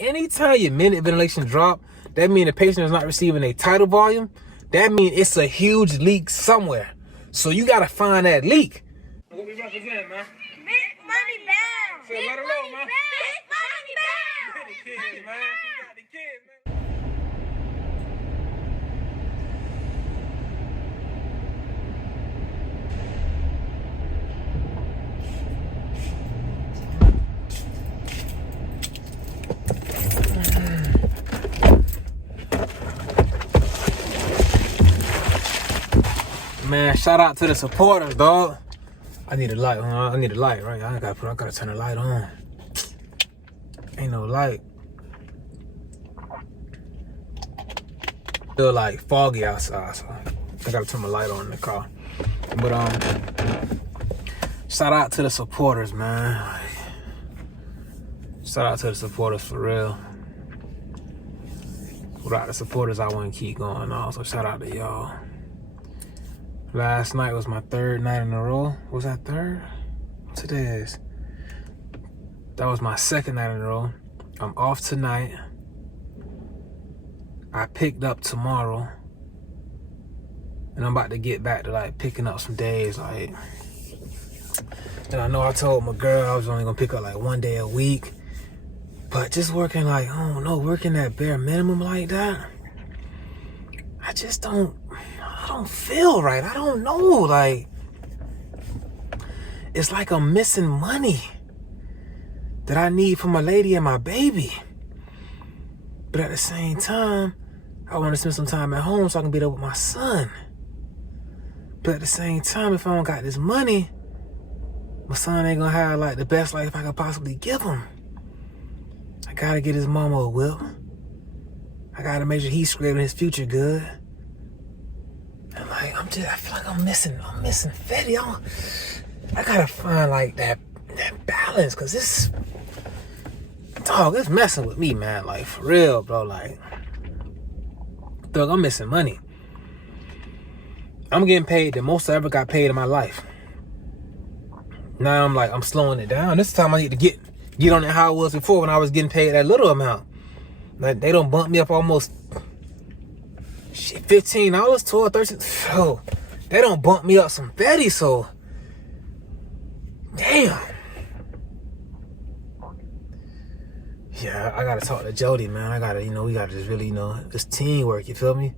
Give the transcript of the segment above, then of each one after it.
anytime your minute ventilation drop, that means the patient is not receiving a tidal volume. That means it's a huge leak somewhere. So you gotta find that leak. What we represent, man? Big money bound. So let her know, man. Big money bound. The kids, man. You got the kids, man. Man, shout out to the supporters, dog. I need a light, huh? I need a light, right? I gotta turn the light on. Ain't no light. Feel like foggy outside, so I gotta turn my light on in the car. But shout out to the supporters, man. Shout out to the supporters for real. Without the supporters, I wouldn't keep going on. So shout out to y'all. Last night was my third night in a row. Was that third? Today is. That was my second night in a row. I'm off tonight. I picked up tomorrow. And I'm about to get back to like picking up some days. Like, and I know I told my girl I was only gonna pick up like one day a week. But just working like, I don't know, working that bare minimum like that, I don't feel right. I don't know. Like, it's like I'm missing money that I need for my lady and my baby. But at the same time, I want to spend some time at home so I can be there with my son. But at the same time, if I don't got this money, my son ain't gonna have like the best life I could possibly give him. I gotta get his mama a whip. I gotta make sure he's straight and his future good. And like, I feel like I'm missing Fetty. I gotta find like that balance, cause this dog, it's messing with me, man. Like, for real, bro. Like, dog, I'm missing money. I'm getting paid the most I ever got paid in my life. Now I'm slowing it down. This time I need to get on it how it was before when I was getting paid that little amount. Like, they don't bump me up almost $15, $12, $13. So they don't bump me up some Betty, so damn. Yeah, I gotta talk to Jody, man. I gotta, we gotta just really, it's teamwork, you feel me?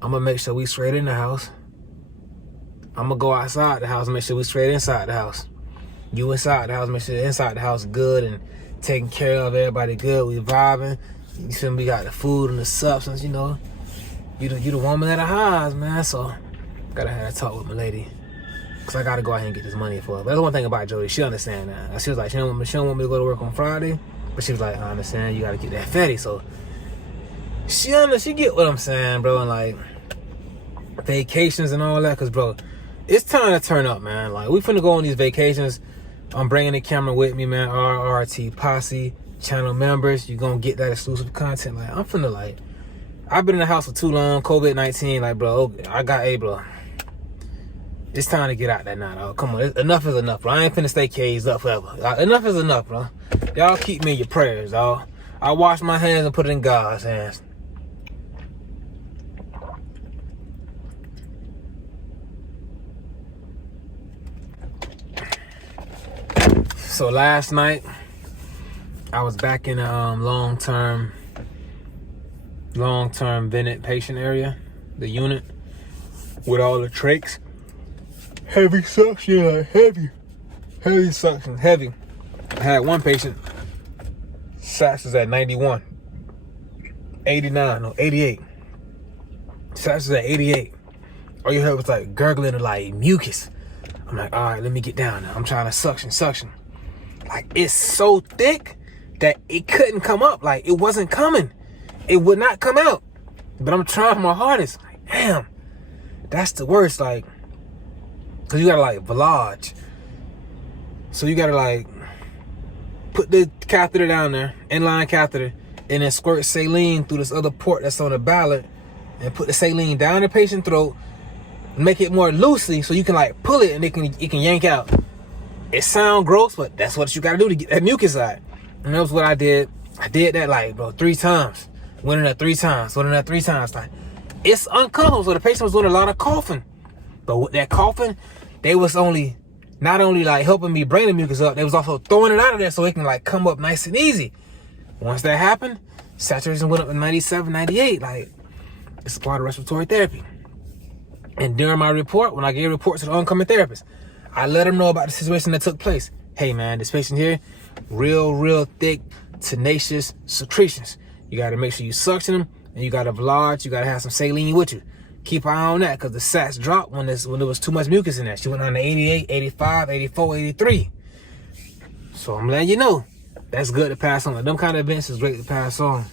I'm gonna make sure we straight in the house. I'm gonna go outside the house and make sure we straight inside the house. You inside the house, make sure inside the house is good and taking care of, everybody good. We vibing. You feel me? We got the food and the substance, You the woman of the highs, man. So gotta have a talk with my lady, cause I gotta go out here and get this money for her. But that's one thing about Jody. She understand that. She was like, she don't want me to go to work on Friday, but she was like, I understand. You gotta get that fatty. So she get what I'm saying, bro. And like vacations and all that, cause bro, it's time to turn up, man. Like, we finna go on these vacations. I'm bringing the camera with me, man. RRT Posse channel members, you gonna get that exclusive content. Like, I'm finna like, I've been in the house for too long. COVID-19, like, bro, bro. It's time to get out there now, dog. Come on, enough is enough, bro. I ain't finna stay caged up forever. Enough is enough, bro. Y'all keep me in your prayers, dog. I wash my hands and put it in God's hands. So last night, I was back in a long-term vented patient area, the unit, with all the trachs. Heavy suction, like heavy suction, heavy. I had one patient, SATs is at 91, 89, no, 88. SATs is at 88. All you heard was like gurgling and like mucus. I'm like, all right, let me get down now. I'm trying to suction. Like, it's so thick that it couldn't come up. Like, it wasn't coming. It would not come out. But I'm trying my hardest. Like, damn. That's the worst. Like, because you got to, like, velage. So you got to, like, put the catheter down there, inline catheter, and then squirt saline through this other port that's on the ballot, and put the saline down the patient's throat, make it more loosely so you can, like, pull it and it can yank out. It sounds gross, but that's what you got to do to get that mucus out. And that was what I did. I did that like, bro, 3 times. Went in there 3 times. Went in there 3 times. Like, it's uncomfortable. So the patient was doing a lot of coughing. But with that coughing, they was not only like helping me bring the mucus up, they was also throwing it out of there so it can like come up nice and easy. Once that happened, saturation went up to 97, 98. Like, it's a part of respiratory therapy. And during my report, when I gave reports to the oncoming therapist, I let them know about the situation that took place. Hey man, this patient here, real thick, tenacious secretions. You got to make sure you suction them, and you got to velage. You got to have some saline with you. Keep an eye on that, because the sats dropped when there was too much mucus in there. She went on to 88, 85, 84, 83. So I'm letting you know, that's good to pass on. Like, them kind of events is great to pass on.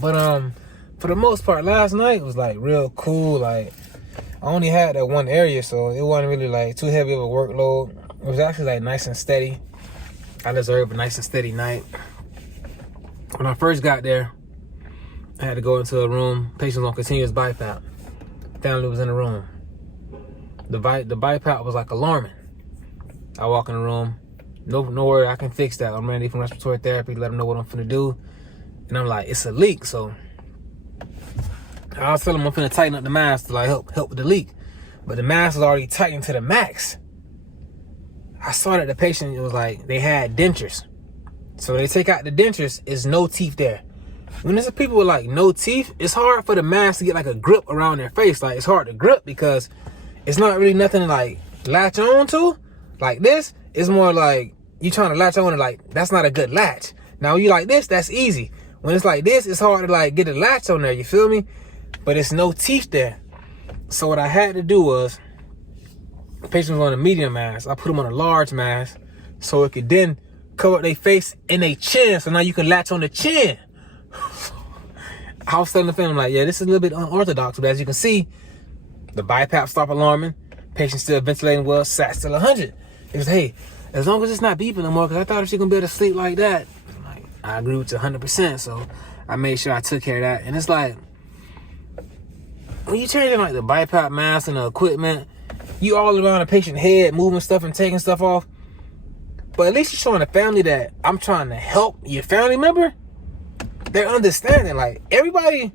But for the most part, last night was like real cool. Like, I only had that one area, so it wasn't really like too heavy of a workload. It was actually like nice and steady. I deserved a nice and steady night. When I first got there, I had to go into a room. Patients on continuous BiPAP. Family was in the room. The BiPAP was like alarming. I walk in the room. No worry, I can fix that. I'm ready from respiratory therapy. Let them know what I'm finna do. And I'm like, it's a leak. So I was telling them I'm finna tighten up the mask to like help with the leak. But the mask was already tightened to the max. I saw that the patient, it was like they had dentures. So they take out the dentures, there's no teeth there. When there's people with like no teeth, it's hard for the mask to get like a grip around their face. Like, it's hard to grip because it's not really nothing to like latch on to. Like this, it's more like you trying to latch on to, like, that's not a good latch. Now when you like this, that's easy. When it's like this, it's hard to like get a latch on there, you feel me? But it's no teeth there. So what I had to do was, the patient was on a medium mask. I put them on a large mask so it could then cover their face and their chin. So now you can latch on the chin. I was telling the family, like, yeah, this is a little bit unorthodox. But as you can see, the BiPAP stopped alarming. Patient still ventilating well. Sat still 100. It was, hey, as long as it's not beeping no more, because I thought if she going to be able to sleep like that. Like, I agree with you 100%. So I made sure I took care of that. And it's like, when you changing like the BiPAP mask and the equipment, you all around the patient head, moving stuff and taking stuff off. But at least you're showing the family that I'm trying to help your family member. They're understanding. Like, everybody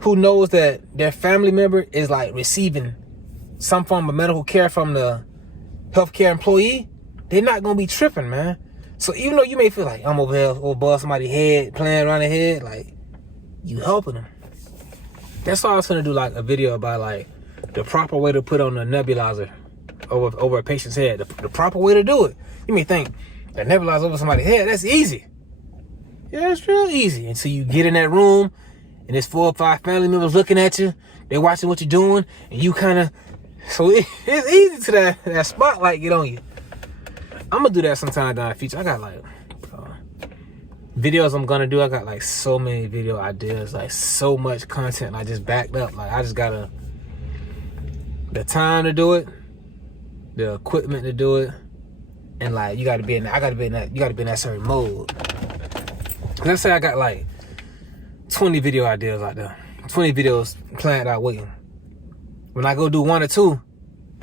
who knows that their family member is like receiving some form of medical care from the healthcare employee, they're not gonna be tripping, man. So even though you may feel like I'm over here above somebody's head, playing around their head, like, you helping them. That's why I was gonna do like a video about like the proper way to put on a nebulizer over a patient's head. The proper way to do it. You may think, a nebulizer over somebody's head, that's easy. Yeah, it's real easy. Until you get in that room and there's 4 or 5 family members looking at you. They watching what you're doing, and you kind of, so it's easy to that spotlight get on you. I'm gonna do that sometime down the future. I got like videos I'm gonna do. I got like so many video ideas, like so much content. I just backed up. Like, I just gotta the time to do it, the equipment to do it, and like you gotta be in that. You gotta be in that certain mode. Let's say I got like 20 video ideas out there, 20 videos planned out waiting. When I go do 1 or 2,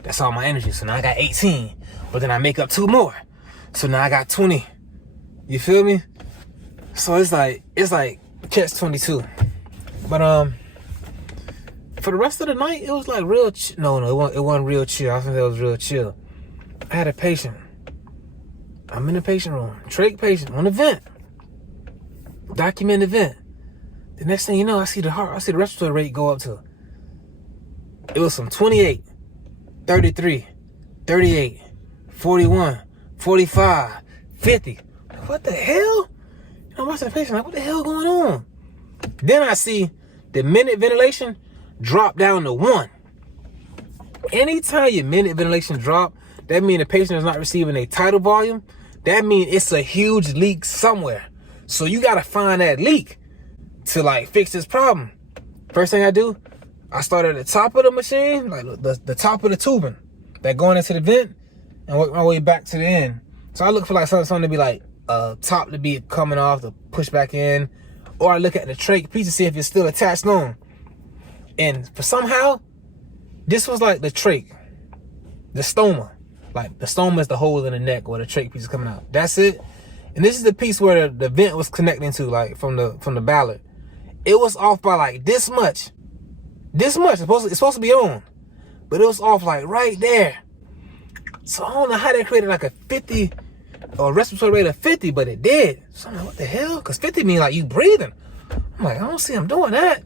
that's all my energy. So now I got 18, but then I make up 2 more. So now I got 20. You feel me? So it's like catch 22. But for the rest of the night, it was like real. No, it wasn't real chill. I think it was real chill. I had a patient. I'm in the patient room. Trach patient on the vent. Document the vent. The next thing you know, I see the respiratory rate go up to. It was from 28, 33, 38, 41, 45, 50. What the hell? I'm watching the patient like, what the hell going on? Then I see the minute ventilation drop down to 1. Anytime your minute ventilation drop, that means the patient is not receiving a tidal volume. That means it's a huge leak somewhere. So you got to find that leak to like fix this problem. First thing I do, I start at the top of the machine, like the top of the tubing that going into the vent, and work my way back to the end. So I look for like something to be like top to be coming off to push back in, or I look at the trach piece to see if it's still attached on. And for somehow, this was like the trach, the stoma. Like the stoma is the hole in the neck where the trach piece is coming out. That's it. And this is the piece where the vent was connecting to, like, from the ballard. It was off by like this much. This much. It's supposed to be on. But it was off like right there. So I don't know how they created like a 50 or respiratory rate of 50, but it did. So I'm like, what the hell? Because 50 means like you breathing. I'm like, I don't see him doing that.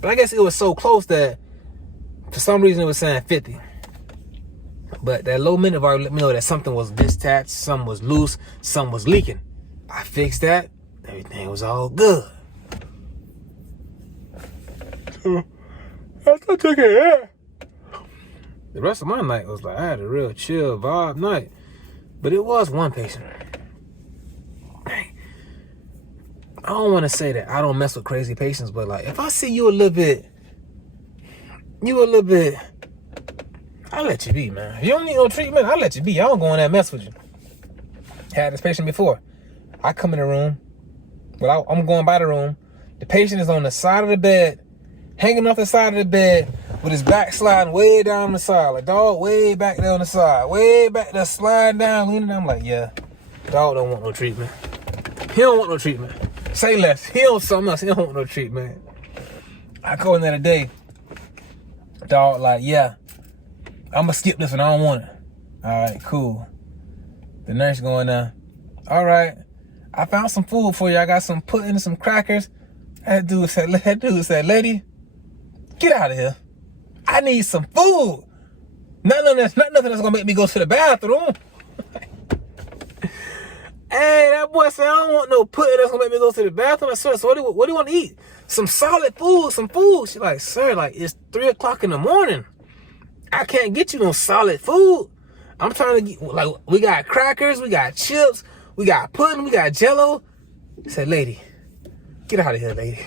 But I guess it was so close that for some reason it was saying 50. But that low minute already let me know that something was disattached, something was loose, something was leaking. I fixed that. Everything was all good. So I took it. The rest of my night was like, I had a real chill vibe night. But it was one patient. I don't want to say that I don't mess with crazy patients, but like if I see you a little bit, I'll let you be, man. If you don't need no treatment, I'll let you be. I don't go in there mess with you. Had this patient before. I come in the room, but I'm going by the room. The patient is on the side of the bed, hanging off the side of the bed with his back sliding way down the side. Like, dog, way back there on the side. Way back there, sliding down, leaning down. I'm like, yeah, dog don't want no treatment. He don't want no treatment. Say less. He don't something else. He don't want no treatment. I go in there today. Dog, like, yeah, I'm going to skip this one. I don't want it. All right, cool. The nurse going there. All right, I found some food for you. I got some pudding and some crackers. That dude said, lady, get out of here. I need some nothing that's gonna make me go to the bathroom. Hey, that boy said, I don't want no pudding that's gonna make me go to the bathroom. I said, so what do you want to eat? Some solid food, some food. She's like, sir, like it's 3 o'clock in the morning. I can't get you no solid food. I'm trying to get, like, we got crackers, we got chips, we got pudding, we got Jello. I said, lady, get out of here, lady.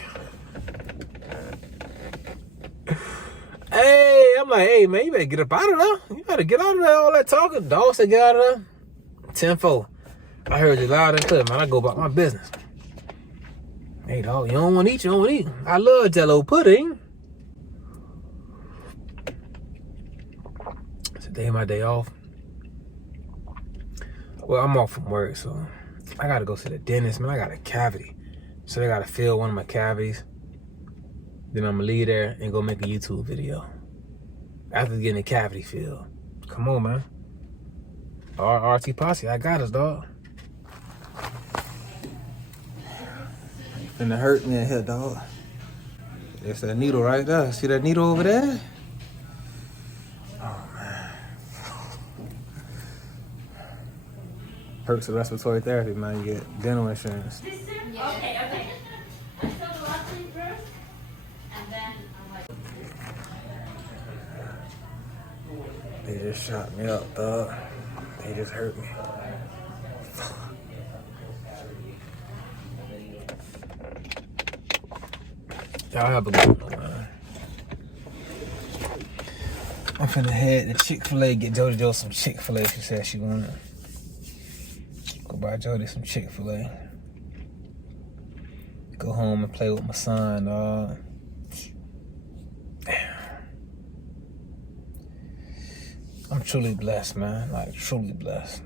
Hey, I'm like, hey, man, you better get up out of there. You better get out of there, all that talking. Dog said get out of there. 10-4. I heard you loud and clear, man. I go about my business. Hey, dog, you don't want to eat, you don't want to eat. I love Jello pudding. Today my day off. Well, I'm off from work, so I got to go to the dentist, man. I got a cavity. So they got to fill one of my cavities. Then I'm going to leave there and go make a YouTube video. After getting a cavity filled. Come on, man. RT Posse, I got us, dog. Finna hurt me in here, dog. There's that needle right there. See that needle over there? Oh, man. Perks of respiratory therapy, man. You get dental insurance. Yeah. Okay. I saw the last thing first, and then I'm like... They just shot me up, dog. They just hurt me. Y'all have a good one, man. I'm finna head to Chick-fil-A, get Jody Joe some Chick-fil-A. She said she wanted. Go buy Jody some Chick-fil-A. Go home and play with my son, dog. Damn. I'm truly blessed, man. Like, truly blessed.